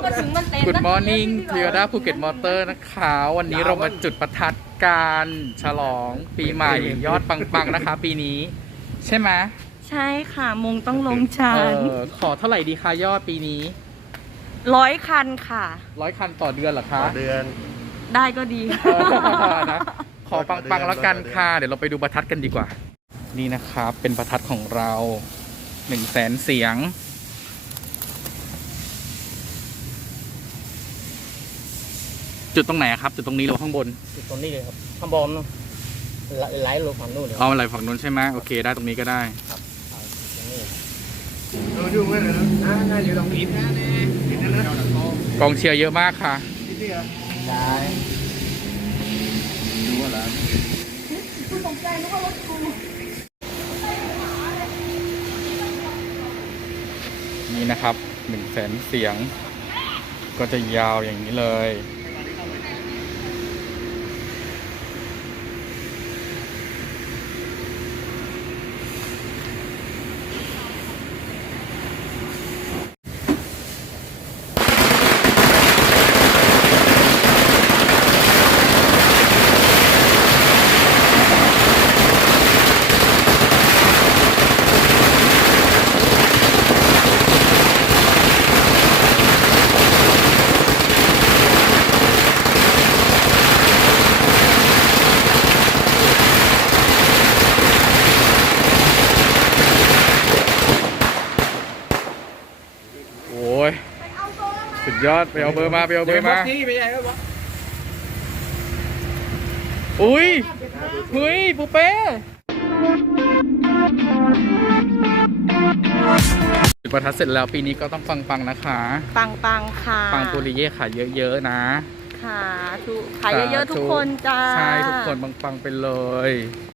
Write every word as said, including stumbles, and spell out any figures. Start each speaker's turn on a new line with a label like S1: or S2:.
S1: มาถึงมันเต็ม
S2: Good morning Toyota Phuket Motor นะคะวันนี้เรามาจุดประทัดการฉลองปีใหม่ยอดปังๆนะคะ ปีนี้ใช่ไหม
S1: ใช่ค่ะมงต้องลงชา
S2: เอน อขอเท่าไหร่ดีคะยอดปีนี้
S1: ร้อยคันค่ะ
S2: ร้อยคันต่อเดือนเหรอคะ
S3: ต่อเดือน
S1: ได้ก็ดี
S2: เออนะขอปังๆแล้วกันค่ะเดี๋ยวเราไปดูประทัดกันดีกว่า นี่นะครับเป็นประทัดของเราหนึ่งแสนเสียงจุดตรงไหนครับจุดตรงนี้หรือข้างบน
S4: จุดตรงนี้เลยครับข้างบนเนอะไหลลงฝั่งนู้นเลย
S2: เอาอะไรฝั่งนู้นใช่ไหมโอเคได้ตรงนี้ก็ได้
S4: ครับเอาตรงนี้
S3: เราดูไว้เลยนะน่าอยู่ตรงนี้นะนี่นี่นะ
S2: กองเชียร์เยอะมากค่ะ
S3: นี่นี่เหรอ
S4: ได้
S3: ดูว่าแล้ว
S2: นี่นะครับหนึ่งแสนเสียง ก็จะยาวอย่างนี้เลย โอ้ยสุดยอดไปเอาเบอร์มาไปเอาเบอร์มา
S3: นี่ไปใหญ่แล้ววะ
S2: อุ้ยเฮ้ยปูเป้จุดประทัดเสร็จแล้วปีนี้ก็ต้องปังๆนะคะ
S1: ปังปังๆค่ะ
S2: ปังปุริเย่ขายเยอะๆนะ
S1: ค่ะทุกขายเยอะๆทุกคนจ้า
S2: ใช่ทุกคนปังๆไปเลย